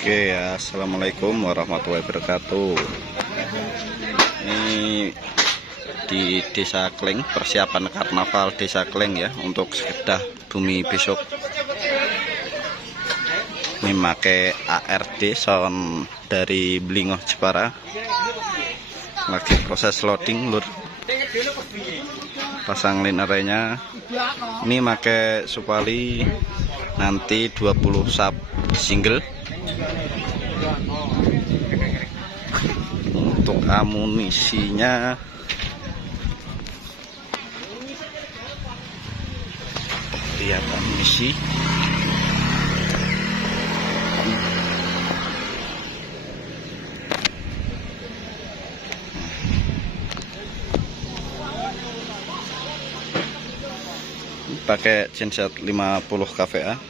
Oke, assalamualaikum warahmatullahi wabarakatuh. Ini di Desa Kleng, persiapan karnaval Desa Kleng ya, untuk sekedah bumi besok. Ini pakai ARD sound dari Blingo Jepara. Lagi proses loading lur. Pasang linernya. Ini pakai Supali nanti 20 sub single. Untuk amunisinya lihat amunisi pakai genset 50 kVA.